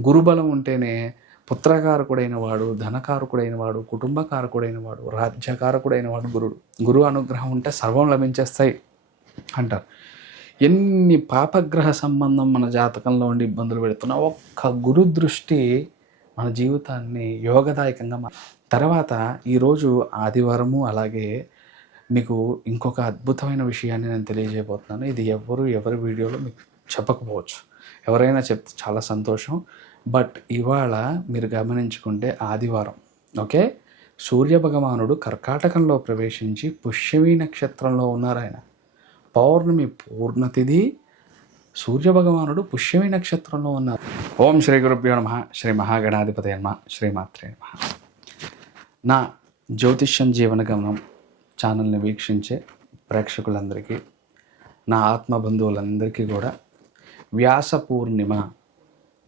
గురుబలం ఉంటేనే పుత్రకారకుడైన వాడు ధనకారకుడైన వాడు కుటుంబకారకుడైన వాడు రాజ్యకారకుడైన వాడు గురుడు. గురువు అనుగ్రహం ఉంటే సర్వం లభించేస్తాయి అంటారు. ఎన్ని పాపగ్రహ సంబంధం మన జాతకంలో ఉండి ఇబ్బందులు పెడుతున్నా ఒక్క గురు దృష్టి మన జీవితాన్ని యోగదాయకంగా తర్వాత ఈరోజు ఆదివారము అలాగే మీకు ఇంకొక అద్భుతమైన విషయాన్ని నేను తెలియజేయబోతున్నాను. ఇది ఎవరు ఎవరి వీడియోలో మీకు చెప్పకపోవచ్చు. ఎవరైనా చెప్తే చాలా సంతోషం. బట్ ఇవాళ మీరు గమనించుకుంటే ఆదివారం ఓకే? సూర్య భగవానుడు కర్కాటకంలో ప్రవేశించి పుష్యమి నక్షత్రంలో ఉన్నారు ఆయన. పౌర్ణమి పూర్ణతిథి సూర్యభగవానుడు పుష్యమి నక్షత్రంలో ఉన్నారు. ఓం శ్రీ గురుభ్యో నమ. శ్రీ మహాగణాధిపతి నమ. శ్రీమాత్రే నమ. నా జ్యోతిష్యం జీవన గమనం ఛానల్ని వీక్షించే ప్రేక్షకులందరికీ నా ఆత్మ బంధువులందరికీ కూడా వ్యాస పూర్ణిమ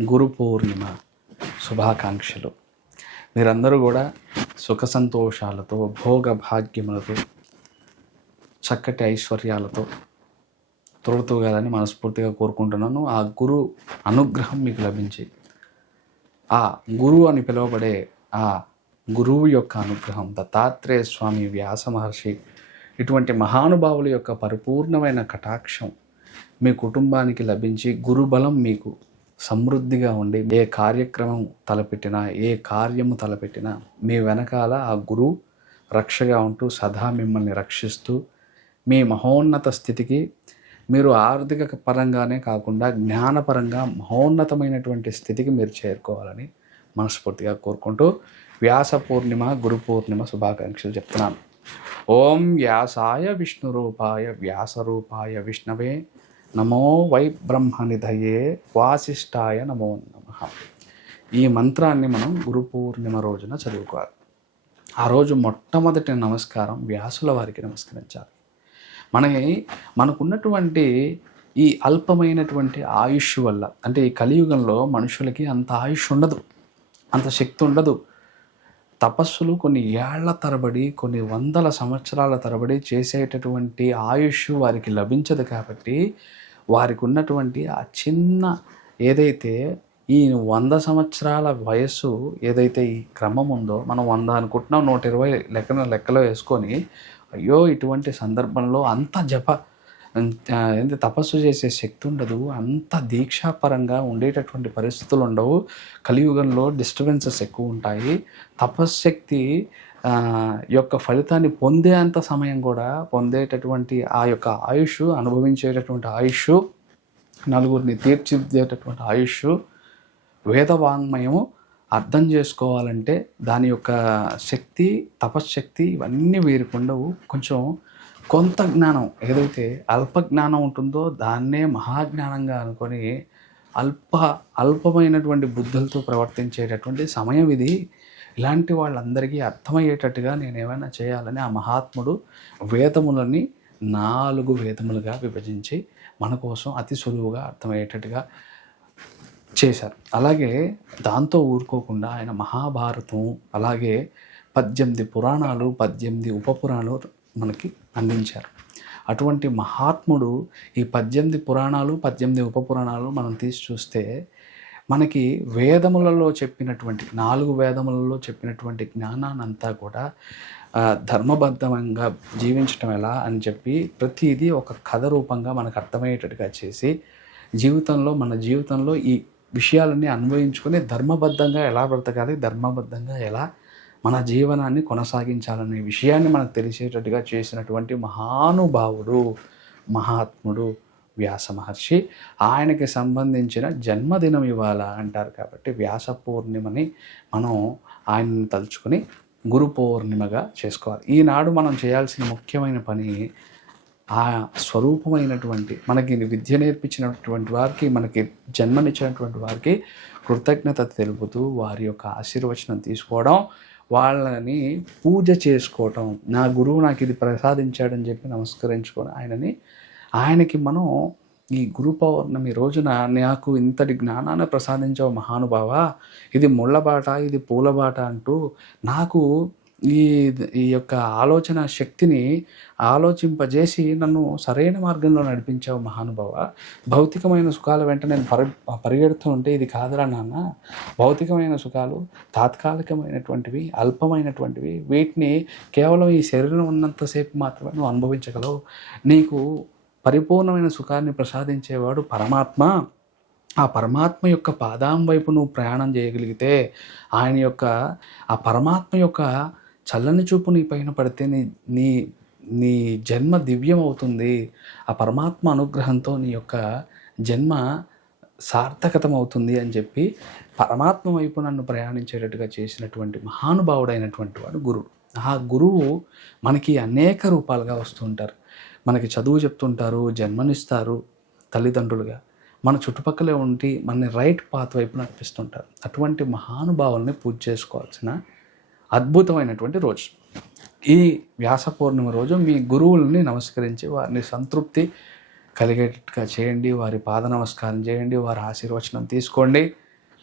గురు పూర్ణిమ శుభాకాంక్షలు. మీరందరూ కూడా సుఖ సంతోషాలతో భోగ భాగ్యములతో చక్కటి ఐశ్వర్యాలతో తోడుతూగాలని మనస్ఫూర్తిగా కోరుకుంటున్నాను. ఆ గురు అనుగ్రహం మీకు లభించి ఆ గురువు అని పిలువబడే ఆ గురువు యొక్క అనుగ్రహం దత్తాత్రేయ స్వామి వ్యాస మహర్షి ఇటువంటి మహానుభావుల యొక్క పరిపూర్ణమైన కటాక్షం మీ కుటుంబానికి లభించి గురుబలం మీకు సమృద్ధిగా ఉండి ఏ కార్యక్రమం తలపెట్టినా ఏ కార్యము తలపెట్టినా మీ వెనకాల ఆ గురువు రక్షగా ఉంటూ సదా మిమ్మల్ని రక్షిస్తూ మీ మహోన్నత స్థితికి మీరు ఆర్థిక పరంగానే కాకుండా జ్ఞానపరంగా మహోన్నతమైనటువంటి స్థితికి మీరు చేరుకోవాలని మనస్ఫూర్తిగా కోరుకుంటూ వ్యాస పూర్ణిమ గురు పూర్ణిమ శుభాకాంక్షలు చెప్తున్నాను. ఓం వ్యాసాయ విష్ణు రూపాయ వ్యాస రూపాయ విష్ణవే నమో వై బ్రహ్మనిధయే వాసిష్ఠాయ నమో నమ. ఈ మంత్రాన్ని మనం గురు పూర్ణిమ రోజున చదువుకోవాలి. ఆ రోజు మొట్టమొదటి నమస్కారం వ్యాసుల వారికి నమస్కరించాలి. మన మనకున్నటువంటి ఈ అల్పమైనటువంటి ఆయుష్ వల్ల అంటే ఈ కలియుగంలో మనుషులకి అంత ఆయుష్ ఉండదు. అంత శక్తి ఉండదు. తపస్సులు కొన్ని ఏళ్ళ తరబడి కొన్ని వందల సంవత్సరాల తరబడి చేసేటటువంటి ఆయుష్ వారికి లభించదు కాబట్టి వారికి ఉన్నటువంటి ఆ చిన్న ఏదైతే ఈ వంద సంవత్సరాల వయస్సు ఏదైతే ఈ క్రమం ఉందో మనం వంద అనుకుంటున్నాం నూట ఇరవై లెక్కన లెక్కలో వేసుకొని అయ్యో ఇటువంటి సందర్భంలో అంత జప ఏంటి తపస్సు చేసే శక్తి ఉండదు. అంత దీక్షాపరంగా ఉండేటటువంటి పరిస్థితులు ఉండవు. కలియుగంలో డిస్టర్బెన్సెస్ ఎక్కువ ఉంటాయి. తపశ్శక్తి యొక్క ఫలితాన్ని పొందే అంత సమయం కూడా పొందేటటువంటి ఆ యొక్క ఆయుష్ అనుభవించేటటువంటి ఆయుష్ నలుగురిని తీర్చిదిద్దేటటువంటి ఆయుష్ వేదవాంగ్మయము అర్థం చేసుకోవాలంటే దాని యొక్క శక్తి తపశ్శక్తి ఇవన్నీ వీరికి ఉండవు. కొంచెం కొంత జ్ఞానం ఏదైతే అల్ప జ్ఞానం ఉంటుందో దాన్నే మహాజ్ఞానంగా అనుకొని అల్ప అల్పమైనటువంటి బుద్ధులతో ప్రవర్తించేటటువంటి సమయం ఇది. ఇలాంటి వాళ్ళందరికీ అర్థమయ్యేటట్టుగా నేను ఏమైనా చేయాలని ఆ మహాత్ముడు వేదములని నాలుగు వేదములుగా విభజించి మన కోసం అతి సులువుగా అర్థమయ్యేటట్టుగా చేశారు. అలాగే దాంతో ఊరుకోకుండా ఆయన మహాభారతం అలాగే పద్దెనిమిది పురాణాలు పద్దెనిమిది ఉపపురాణాలు మనకి అందించారు. అటువంటి మహాత్ముడు ఈ పద్దెనిమిది పురాణాలు పద్దెనిమిది ఉప పురాణాలు మనం తీసి చూస్తే మనకి వేదములలో చెప్పినటువంటి నాలుగు వేదములలో చెప్పినటువంటి జ్ఞానాన్నంతా కూడా ధర్మబద్ధంగా జీవించటం ఎలా అని చెప్పి ప్రతిదీ ఒక కథ రూపంగా మనకు అర్థమయ్యేటట్టుగా చేసి జీవితంలో మన జీవితంలో ఈ విషయాలన్నీ అన్వయించుకొని ధర్మబద్ధంగా ఎలా బ్రతకాలి ధర్మబద్ధంగా ఎలా మన జీవనాన్ని కొనసాగించాలనే విషయాన్ని మనకు తెలిసేటట్టుగా చేసినటువంటి మహానుభావుడు మహాత్ముడు వ్యాస మహర్షి. ఆయనకి సంబంధించిన జన్మదినం ఇవాళ అంటారు కాబట్టి వ్యాస పూర్ణిమని మనం ఆయనను తలుచుకొని గురు పౌర్ణిమగా చేసుకోవాలి. ఈనాడు మనం చేయాల్సిన ముఖ్యమైన పని ఆ స్వరూపమైనటువంటి మనకి విద్య నేర్పించినటువంటి వారికి మనకి జన్మనిచ్చినటువంటి వారికి కృతజ్ఞత తెలుపుతూ వారి యొక్క ఆశీర్వచనం తీసుకోవడం వాళ్ళని పూజ చేసుకోవటం నా గురువు నాకు ఇది ప్రసాదించాడని చెప్పి నమస్కరించుకొని ఆయనని ఆయనకి మనం ఈ గురు పౌర్ణమి రోజున నాకు ఇంతటి జ్ఞానాన్ని ప్రసాదించావు మహానుభావ ఇది ముళ్ళబాట ఇది పూలబాట అంటూ నాకు ఈ ఈ యొక్క ఆలోచన శక్తిని ఆలోచింపజేసి నన్ను సరైన మార్గంలో నడిపించావు మహానుభావ. భౌతికమైన సుఖాల వెంట నేను పరి పరిగెడుతూ ఉంటే ఇది కాదురా నాన్న. భౌతికమైన సుఖాలు తాత్కాలికమైనటువంటివి అల్పమైనటువంటివి వీటిని కేవలం ఈ శరీరం ఉన్నంతసేపు మాత్రమే నువ్వు అనుభవించగలవు. నీకు పరిపూర్ణమైన సుఖాన్ని ప్రసాదించేవాడు పరమాత్మ. ఆ పరమాత్మ యొక్క పాదాం వైపు నువ్వు ప్రయాణం చేయగలిగితే ఆయన యొక్క ఆ పరమాత్మ యొక్క చల్లని చూపు నీ పైన పడితే నీ నీ నీ జన్మ దివ్యం అవుతుంది ఆ పరమాత్మ అనుగ్రహంతో నీ యొక్క జన్మ సార్థకతం అవుతుంది అని చెప్పి పరమాత్మ వైపు నన్ను ప్రయాణించేటట్టుగా చేసినటువంటి మహానుభావుడైనటువంటి వాడు గురువు ఆ గురువు మనకి అనేక రూపాలుగా వస్తుంటారు మనకి చదువు చెప్తుంటారు జన్మనిస్తారు తల్లిదండ్రులుగా. మన చుట్టుపక్కలే ఉండి మనని రైట్ పాత్ వైపు నడిపిస్తుంటారు అటువంటి మహానుభావుల్ని పూజ చేసుకోవాల్సిన అద్భుతమైనటువంటి రోజు. ఈ వ్యాస పౌర్ణమి రోజు మీ గురువుల్ని నమస్కరించి వారిని సంతృప్తి కలిగేట్టుగా చేయండి. వారి పాద నమస్కారం చేయండి. వారి ఆశీర్వచనం తీసుకోండి.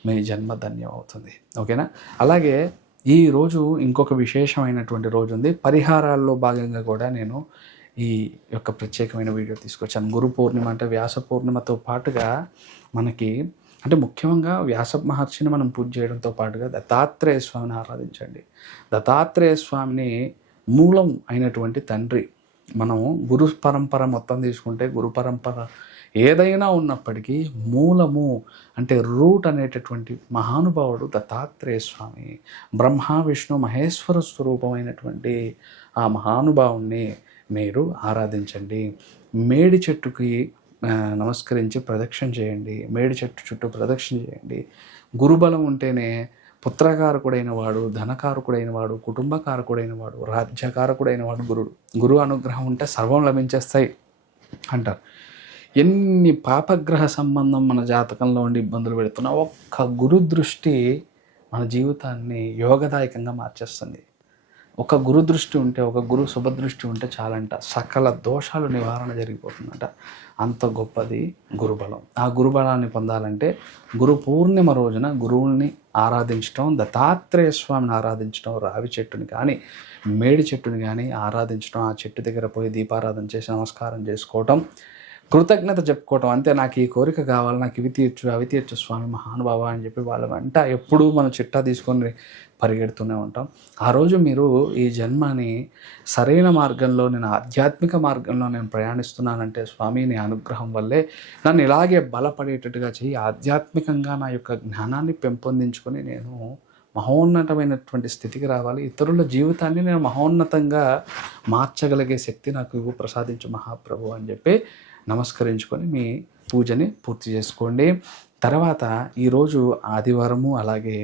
మీ జన్మ ధన్యం అవుతుంది. ఓకేనా? అలాగే ఈ రోజు ఇంకొక విశేషమైనటువంటి రోజు ఉంది. పరిహారాల్లో భాగంగా కూడా నేను ఈ యొక్క ప్రత్యేకమైన వీడియో తీసుకొచ్చాను. గురు పూర్ణిమ అంటే వ్యాస పూర్ణిమతో పాటుగా మనకి అంటే ముఖ్యంగా వ్యాస మహర్షిని మనం పూజ చేయడంతో పాటుగా దత్తాత్రేయ స్వామిని ఆరాధించండి. దత్తాత్రేయ స్వామిని మూలం అయినటువంటి తండ్రి. మనం గురు పరంపర మొత్తం తీసుకుంటే గురు పరంపర ఏదైనా ఉన్నప్పటికీ మూలము అంటే రూట్ అనేటటువంటి మహానుభావుడు దత్తాత్రేయ స్వామి. బ్రహ్మ విష్ణు మహేశ్వర స్వరూపమైనటువంటి ఆ మహానుభావుణ్ణి మీరు ఆరాధించండి. మేడి చెట్టుకి నమస్కరించి ప్రదక్షిణ చేయండి. మేడి చెట్టు చుట్టూ ప్రదక్షిణ చేయండి. గురుబలం ఉంటేనే పుత్రకారకుడైన వాడు ధనకారకుడైన వాడు కుటుంబకారకుడైన వాడు రాజ్యకారకుడైన వాడు గురుడు. గురువు అనుగ్రహం ఉంటే సర్వం లభించేస్తాయి అంటారు. ఎన్ని పాపగ్రహ సంబంధం మన జాతకంలో ఉండి ఇబ్బందులు పెడుతున్నా ఒక్క గురు దృష్టి మన జీవితాన్ని యోగదాయకంగా మార్చేస్తుంది. ఒక గురు దృష్టి ఉంటే ఒక గురు శుభదృష్టి ఉంటే చాలంట. సకల దోషాలు నివారణ జరిగిపోతుందంట. అంత గొప్పది గురుబలం. ఆ గురుబలాన్ని పొందాలంటే గురు పూర్ణిమ రోజున గురువుల్ని ఆరాధించడం దత్తాత్రేయ స్వామిని ఆరాధించడం రావి చెట్టుని కానీ మేడి చెట్టుని కానీ ఆరాధించడం ఆ చెట్టు దగ్గర పోయి దీపారాధన చేసి నమస్కారం చేసుకోవటం కృతజ్ఞత చెప్పుకోవటం. అంతే నాకు ఈ కోరిక కావాలి నాకు ఇవి తీర్చు అవి తీర్చు స్వామి మహానుభావ అని చెప్పి వాళ్ళ వెంట ఎప్పుడూ మనం చిట్టా తీసుకొని పరిగెడుతూనే ఉంటాం. ఆ రోజు మీరు ఈ జన్మని సరైన మార్గంలో నేను ఆధ్యాత్మిక మార్గంలో నేను ప్రయాణిస్తున్నానంటే స్వామి నీ అనుగ్రహం వల్లే నన్ను ఇలాగే బలపడేటట్టుగా చేయి ఆధ్యాత్మికంగా నా యొక్క జ్ఞానాన్ని పెంపొందించుకొని నేను మహోన్నతమైనటువంటి స్థితికి రావాలి. ఇతరుల జీవితాన్ని నేను మహోన్నతంగా మార్చగలిగే శక్తి నాకు ఇవ్వు ప్రసాదించు మహాప్రభు అని చెప్పి నమస్కరించుకొని మీ పూజని పూర్తి చేసుకోండి. తర్వాత ఈరోజు ఆదివారము అలాగే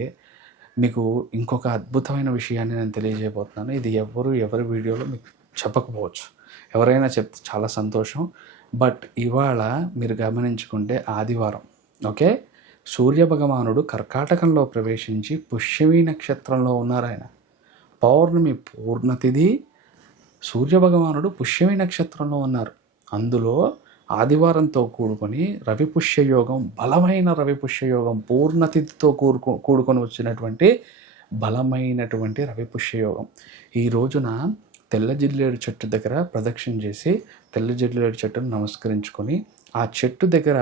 మీకు ఇంకొక అద్భుతమైన విషయాన్ని నేను తెలియజేయబోతున్నాను. ఇది ఎవరు ఎవరి వీడియోలో మీకు చెప్పకపోవచ్చు. ఎవరైనా చెప్తే చాలా సంతోషం. బట్ ఇవాళ మీరు గమనించుకుంటే ఆదివారం ఓకే? సూర్య భగవానుడు కర్కాటకంలో ప్రవేశించి పుష్యమి నక్షత్రంలో ఉన్నారు ఆయన. పౌర్ణమి పూర్ణతిథి సూర్య భగవానుడు పుష్యమి నక్షత్రంలో ఉన్నారు. అందులో ఆదివారంతో కూడుకొని రవిపుష్య యోగం బలమైన రవిపుష్య యోగం పూర్ణతిథితో కూడుకు కూడుకొని వచ్చినటువంటి బలమైనటువంటి రవిపుష్య యోగం ఈ రోజున తెల్ల జిల్లేడు చెట్టు దగ్గర ప్రదక్షిణ చేసి తెల్ల జిల్లేడు చెట్టును నమస్కరించుకొని ఆ చెట్టు దగ్గర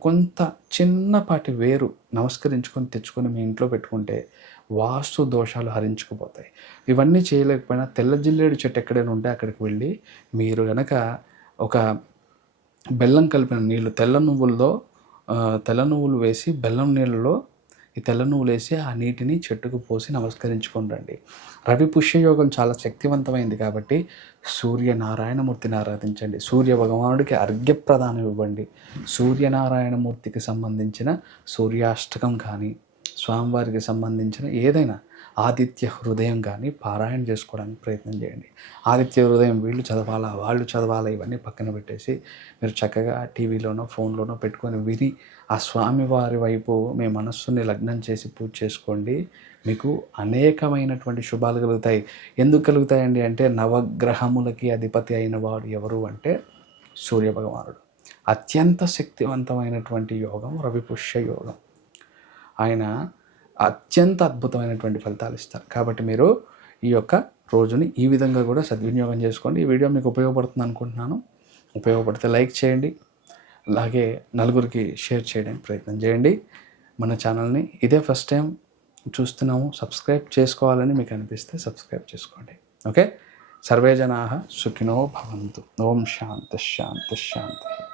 కొంత చిన్నపాటి వేరు నమస్కరించుకొని తెచ్చుకొని మీ ఇంట్లో పెట్టుకుంటే వాస్తు దోషాలు హరించుకుపోతాయి. ఇవన్నీ చేయలేకపోయినా తెల్ల జిల్లేడు చెట్టు ఎక్కడైనా ఉంటే అక్కడికి వెళ్ళి మీరు గనక ఒక బెల్లం కలిపిన నీళ్ళు తెల్ల నువ్వుల్లో తెల్ల నువ్వులు వేసి బెల్లం నీళ్ళలో ఈ తెల్ల నువ్వులు వేసి ఆ నీటిని చెట్టుకు పోసి నమస్కరించుకొని రండి. రవి పుష్యయోగం చాలా శక్తివంతమైంది కాబట్టి సూర్యనారాయణమూర్తిని ఆరాధించండి. సూర్య భగవానుడికి అర్ఘ్యప్రదానం ఇవ్వండి. సూర్యనారాయణమూర్తికి సంబంధించిన సూర్యాష్టకం కానీ స్వామివారికి సంబంధించిన ఏదైనా ఆదిత్య హృదయం కానీ పారాయణ చేసుకోవడానికి ప్రయత్నం చేయండి. ఆదిత్య హృదయం వీళ్ళు చదవాలా? వాళ్ళు చదవాలా? ఇవన్నీ పక్కన పెట్టేసి మీరు చక్కగా టీవీలోనో ఫోన్లోనో పెట్టుకొని విని ఆ స్వామివారి వైపు మీ మనస్సుని లగ్నం చేసి పూజ చేసుకోండి. మీకు అనేకమైనటువంటి శుభాలు కలుగుతాయి. ఎందుకు కలుగుతాయండి అంటే నవగ్రహములకి అధిపతి అయిన వాడు ఎవరు అంటే సూర్యభగవానుడు. అత్యంత శక్తివంతమైనటువంటి యోగం రవిపుష్య యోగం. ఆయన అత్యంత అద్భుతమైనటువంటి ఫలితాలు ఇస్తారు. కాబట్టి మీరు ఈ యొక్క రోజుని ఈ విధంగా కూడా సద్వినియోగం చేసుకోండి. ఈ వీడియో మీకు ఉపయోగపడుతుంది అనుకుంటున్నాను. ఉపయోగపడితే లైక్ చేయండి. అలాగే నలుగురికి షేర్ చేయడానికి ప్రయత్నం చేయండి. మన ఛానల్ని ఇదే ఫస్ట్ టైం చూస్తున్నాము సబ్స్క్రైబ్ చేసుకోవాలని మీకు అనిపిస్తే సబ్స్క్రైబ్ చేసుకోండి. ఓకే? సర్వే జనా సుఖినో భవంతు. ఓం శాంతి శాంతి శాంతి.